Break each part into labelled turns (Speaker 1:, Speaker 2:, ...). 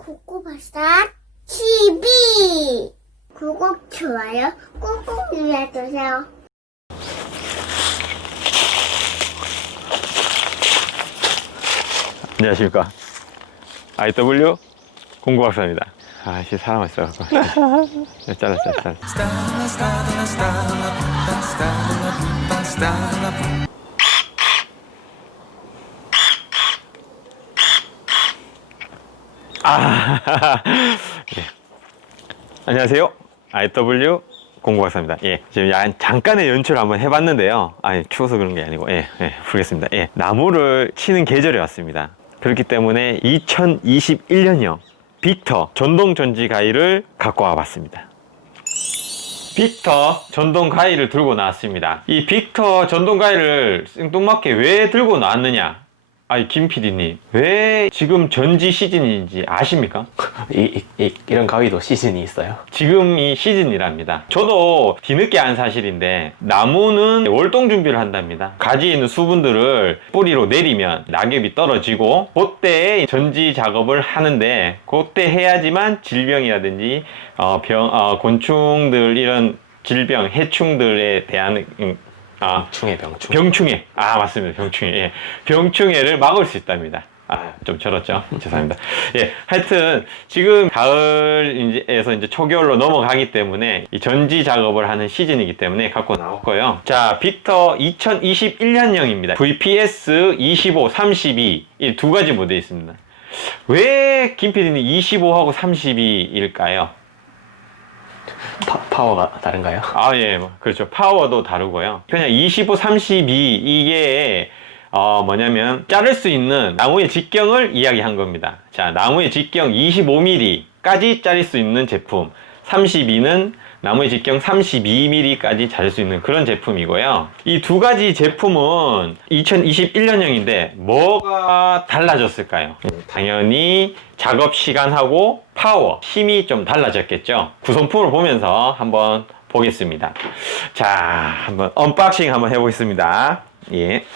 Speaker 1: 고고바사 TV 구독 좋아요 꾹꾹 눌러주세요.
Speaker 2: 안녕하십니까. IW 공구 박사입니다. 아, 씨, 사람 있어갖고. 잘라, 잘라, 잘라. 아, 예. 안녕하세요. IW 공구박사입니다. 예. 지금 야, 잠깐의 연출을 한번 해봤는데요. 아니, 추워서 그런 게 아니고, 예, 예, 부르겠습니다. 예. 나무를 치는 계절이 왔습니다. 그렇기 때문에 2021년형 빅터 전동 전지 가위를 갖고 와봤습니다. 빅터 전동 가위를 들고 나왔습니다. 이 빅터 전동 가위를 생뚱맞게 왜 들고 나왔느냐? 아니, 김 PD님. 왜 지금 전지 시즌인지 아십니까?
Speaker 3: 이, 이, 런 가위도 시즌이 있어요.
Speaker 2: 지금 이 시즌이랍니다. 저도 뒤늦게 안 사실인데 나무는 월동 준비를 한답니다. 가지에 있는 수분들을 뿌리로 내리면 낙엽이 떨어지고 그때 전지 작업을 하는데 그때 해야지만 질병이라든지 어, 병, 어, 곤충들 이런 질병, 해충들에 대한 음, 아,
Speaker 3: 충의 병충.
Speaker 2: 병충해. 아, 맞습니다. 병충해. 예. 병충해를 막을 수 있답니다. 아, 좀 절었죠? 죄송합니다. 예. 하여튼, 지금 가을에서 이제 초겨울로 넘어가기 때문에 이 전지 작업을 하는 시즌이기 때문에 갖고 나왔고요. 자, 빅터 2021년형입니다. VPS 25, 32. 이 두 가지 모델이 있습니다. 왜 김PD는 25하고 32일까요?
Speaker 3: 파, 워가 다른가요?
Speaker 2: 아, 예, 뭐, 그렇죠. 파워도 다르고요. 그냥 25, 32, 이게, 어, 뭐냐면, 자를 수 있는 나무의 직경을 이야기한 겁니다. 자, 나무의 직경 25mm까지 자를 수 있는 제품. 32는 나무의 직경 32mm까지 자를 수 있는 그런 제품이고요. 이 두 가지 제품은 2021년형인데 뭐가 달라졌을까요? 당연히 작업 시간하고 파워, 힘이 좀 달라졌겠죠. 구성품을 보면서 한번 보겠습니다. 자, 한번 언박싱 한번 해보겠습니다. 예.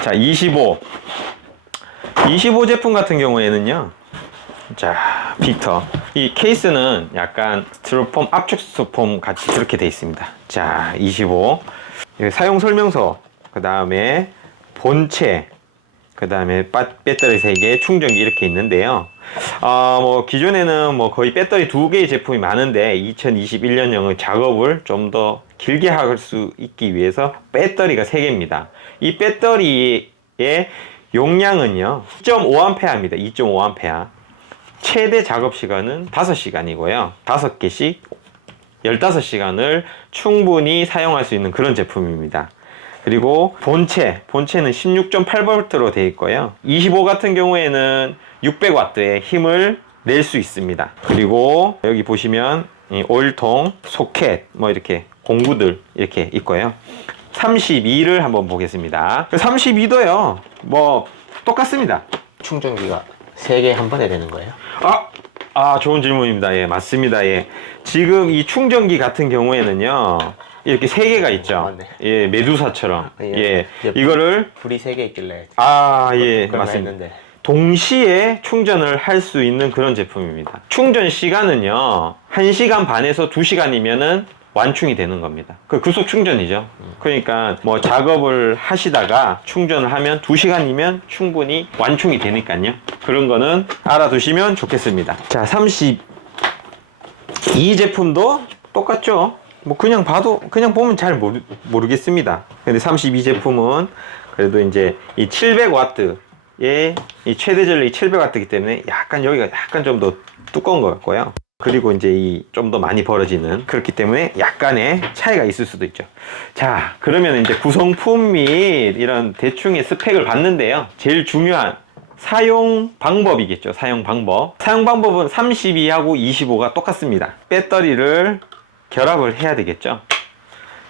Speaker 2: 자, 25. 25 제품 같은 경우에는요. 자, 빅터. 이 케이스는 약간 스티로폼, 압축수폼 같이 그렇게 돼 있습니다. 자, 25. 여기 사용 설명서, 그 다음에 본체, 그 다음에 배터리 3개, 충전기 이렇게 있는데요. 아, 뭐, 기존에는 뭐 거의 배터리 두 개의 제품이 많은데, 2021년형은 작업을 좀 더 길게 할 수 있기 위해서 배터리가 3개입니다. 이 배터리의 용량은요, 2.5A입니다. 2.5A. 최대 작업 시간은 5시간이고요. 5개씩 15시간을 충분히 사용할 수 있는 그런 제품입니다. 그리고 본체, 본체는 16.8V로 되어 있고요. 25 같은 경우에는 600W의 힘을 낼 수 있습니다. 그리고 여기 보시면 이 오일통, 소켓, 뭐 이렇게 공구들 이렇게 있고요. 32를 한번 보겠습니다. 32도요. 뭐 똑같습니다.
Speaker 3: 충전기가 3개 한 번에 되는 거예요?
Speaker 2: 아, 아, 좋은 질문입니다. 예, 맞습니다. 예. 지금 이 충전기 같은 경우에는요, 이렇게 세 개가 있죠.
Speaker 3: 맞네.
Speaker 2: 예, 메두사처럼.
Speaker 3: 예.
Speaker 2: 예,
Speaker 3: 예.
Speaker 2: 이거를,
Speaker 3: 불이 3개 있길래
Speaker 2: 아, 예, 맞습니다.
Speaker 3: 했는데
Speaker 2: 동시에 충전을 할 수 있는 그런 제품입니다. 충전 시간은요, 1시간 반에서 2시간이면은 완충이 되는 겁니다. 그 급속 충전이죠. 그러니까 뭐 작업을 하시다가 충전을 하면 2시간이면 충분히 완충이 되니까요. 그런 거는 알아두시면 좋겠습니다. 자, 32 제품도 똑같죠. 뭐 그냥 봐도 그냥 보면 잘 모르, 모르겠습니다. 근데 32 제품은 그래도 이제 이 700와트의 이 최대 전력이 700와트이기 때문에 약간 여기가 약간 좀 더 두꺼운 것 같고요. 그리고 이제 이 좀 더 많이 벌어지는 그렇기 때문에 약간의 차이가 있을 수도 있죠. 자, 그러면 이제 구성품 및 이런 대충의 스펙을 봤는데요. 제일 중요한 사용 방법이겠죠. 사용 방법. 사용 방법은 32하고 25가 똑같습니다. 배터리를 결합을 해야 되겠죠.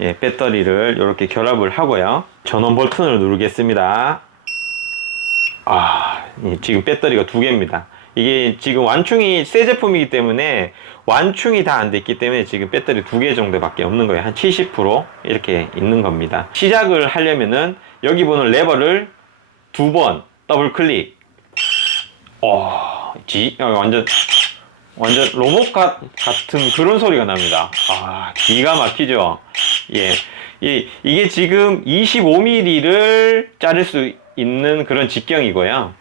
Speaker 2: 예, 배터리를 이렇게 결합을 하고요. 전원 버튼을 누르겠습니다. 아, 예, 지금 배터리가 두 개입니다. 이게 지금 완충이 새 제품이기 때문에 완충이 다 안 됐기 때문에 지금 배터리 두 개 정도밖에 없는 거예요. 한 70% 이렇게 있는 겁니다. 시작을 하려면은 여기 보는 레버를 두 번 더블 클릭. 어, 지, 어, 완전, 완전 로봇 같, 같은 그런 소리가 납니다. 아, 기가 막히죠? 예. 이, 이게 지금 25mm를 자를 수 있는 그런 직경이고요.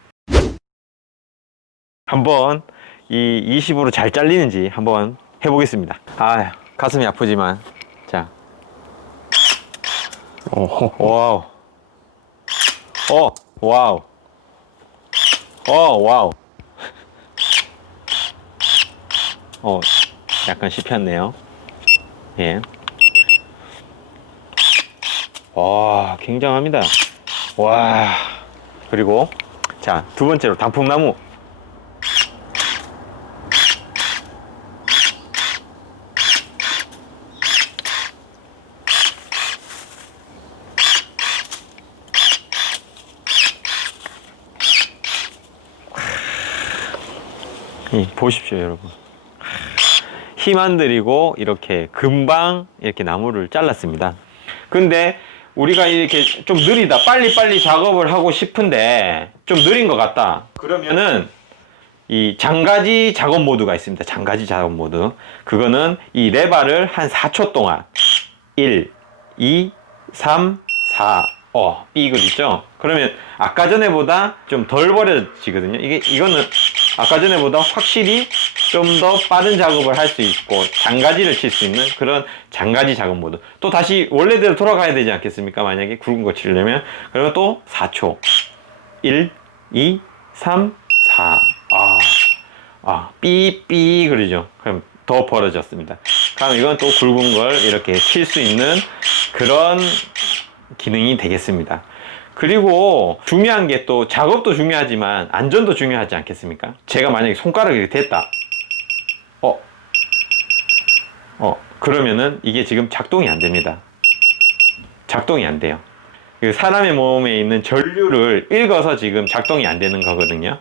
Speaker 2: 한번 이 20으로 잘 잘리는지 한번 해보겠습니다. 아, 가슴이 아프지만. 자,
Speaker 3: 오,
Speaker 2: 와우. 어, 와우. 어, 와우. 어, 약간 씹혔네요. 예. 와, 굉장합니다. 와. 그리고, 자, 두 번째로 단풍나무. 이, 보십시오, 여러분. 힘안 들이고 이렇게 금방 이렇게 나무를 잘랐습니다. 근데 우리가 이렇게 좀 느리다, 빨리빨리 작업을 하고 싶은데 좀 느린 것 같다. 그러면은 이 장가지 작업 모드가 있습니다. 장가지 작업 모드. 그거는 이 레바를 한 4초 동안 1, 2, 3, 4, 어, 이거 있죠? 그러면 아까 전에 보다 좀 덜 버려지거든요. 이게, 이거는 아까 전에 보다 확실히 좀 더 빠른 작업을 할 수 있고, 장가지를 칠 수 있는 그런 장가지 작업 모드. 또 다시 원래대로 돌아가야 되지 않겠습니까? 만약에 굵은 거 치려면. 그러면 또 4초. 1, 2, 3, 4. 아, 아, 삐삐 그러죠. 그럼 더 벌어졌습니다. 그럼 이건 또 굵은 걸 이렇게 칠 수 있는 그런 기능이 되겠습니다. 그리고 중요한 게 또 작업도 중요하지만 안전도 중요하지 않겠습니까? 제가 만약에 손가락이 됐다. 어, 어, 그러면은 이게 지금 작동이 안 됩니다. 작동이 안 돼요. 그 사람의 몸에 있는 전류를 읽어서 지금 작동이 안 되는 거거든요.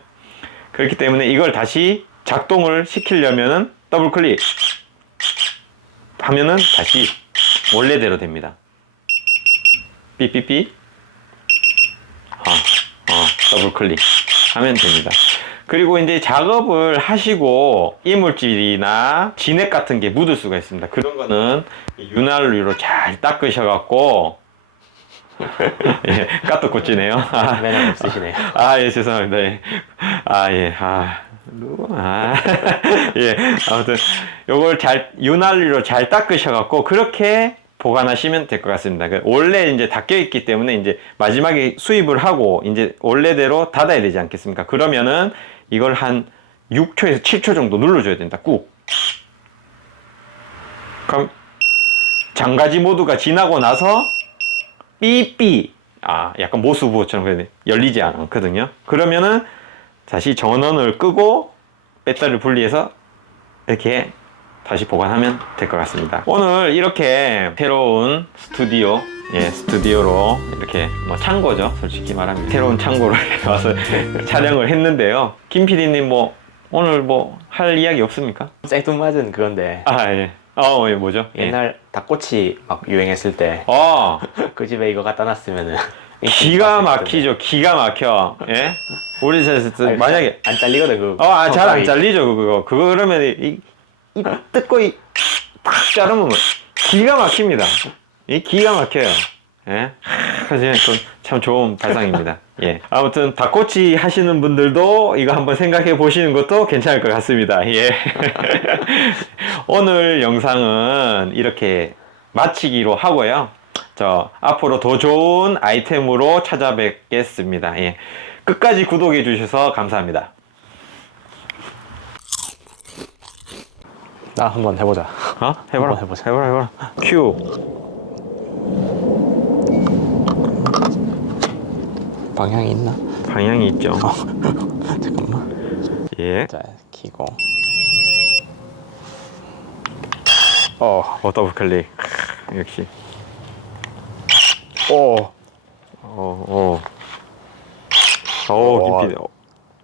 Speaker 2: 그렇기 때문에 이걸 다시 작동을 시키려면은 더블 클릭 하면은 다시 원래대로 됩니다. 삐삐삐 아, 어, 더블 클릭 하면 됩니다. 그리고 이제 작업을 하시고 이물질이나 진액 같은 게 묻을 수가 있습니다. 그런 거는 이 윤활유로 잘 닦으셔갖고 예, 까똑 고치네요. 아,
Speaker 3: 매너 없으시네요.
Speaker 2: 아, 예, 죄송합니다. 예. 아, 예, 아, 누구, 아, 예, 아무튼, 요걸 잘, 윤활유로 잘 닦으셔갖고, 그렇게 보관하시면 될 것 같습니다. 그 원래 이제 닦여있기 때문에 이제 마지막에 수입을 하고, 이제 원래대로 닫아야 되지 않겠습니까? 그러면은 이걸 한 6초에서 7초 정도 눌러줘야 된다, 꾹. 그럼, 장가지 모드가 지나고 나서, 삐삐. 아 약간 모수부호처럼 열리지 않거든요. 그러면은 다시 전원을 끄고 배터리를 분리해서 이렇게 다시 보관하면 될 것 같습니다. 오늘 이렇게 새로운 스튜디오 예 스튜디오로 이렇게 뭐 창고죠 솔직히 말하면 새로운 창고를 와서 촬영을 했는데요 김 PD님 뭐 오늘 뭐 할 이야기 없습니까?
Speaker 3: 생뚱맞은 그건데
Speaker 2: 아 예 어, 예, 뭐죠? 예.
Speaker 3: 옛날 닭꼬치 막 유행했을 때 그
Speaker 2: 어,
Speaker 3: 집에 이거 갖다 놨으면은
Speaker 2: 기가 막히죠. 기가 막혀. 예? 우리 저,
Speaker 3: 아니,
Speaker 2: 만약에
Speaker 3: 안 잘리거든 그거.
Speaker 2: 어, 아,
Speaker 3: 잘안이
Speaker 2: 잘리죠, 그거. 그거 그러면 이, 이 뜯고 이, 팍 자르면 기가 막힙니다. 이 기가 막혀요. 예? 하, 그래서 참 좋은 발상입니다. 예. 아무튼 닭꼬치 하시는 분들도 이거 한번 생각해 보시는 것도 괜찮을 것 같습니다. 예. 오늘 영상은 이렇게 마치기로 하고요. 저 앞으로 더 좋은 아이템으로 찾아뵙겠습니다. 예. 끝까지 구독해 주셔서 감사합니다.
Speaker 3: 나 한번 해보자.
Speaker 2: 어? 해봐라.
Speaker 3: 한번 해보자.
Speaker 2: 해봐라, 해봐라. 큐.
Speaker 3: 방향이 있나?
Speaker 2: 방향이 있죠.
Speaker 3: 잠깐만.
Speaker 2: 예.
Speaker 3: 자, 키고.
Speaker 2: 어, 어, 더블 클릭. 크, 역시.
Speaker 3: 오.
Speaker 2: 어, 어. 오,
Speaker 3: 와.
Speaker 2: 김 PD. 어,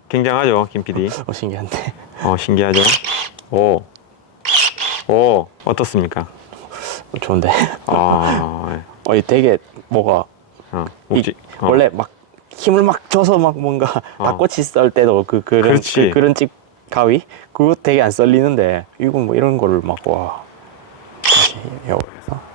Speaker 2: 굉장하죠, 김 PD.
Speaker 3: 어 신기한데.
Speaker 2: 어, 신기하죠? 오. 오, 어떻습니까?
Speaker 3: 어, 좋은데.
Speaker 2: 아, 예.
Speaker 3: 어, 이 되게 뭐가
Speaker 2: 어,
Speaker 3: 이,
Speaker 2: 묵직. 어.
Speaker 3: 원래 막 힘을 막 줘서 막 뭔가
Speaker 2: 어.
Speaker 3: 닭꼬치 썰 때도 그 그런
Speaker 2: 그렇지.
Speaker 3: 그, 런찍 가위? 그거 되게 안 썰리는데 이거 뭐 이런 거를 막 와. 다시 해보겠어.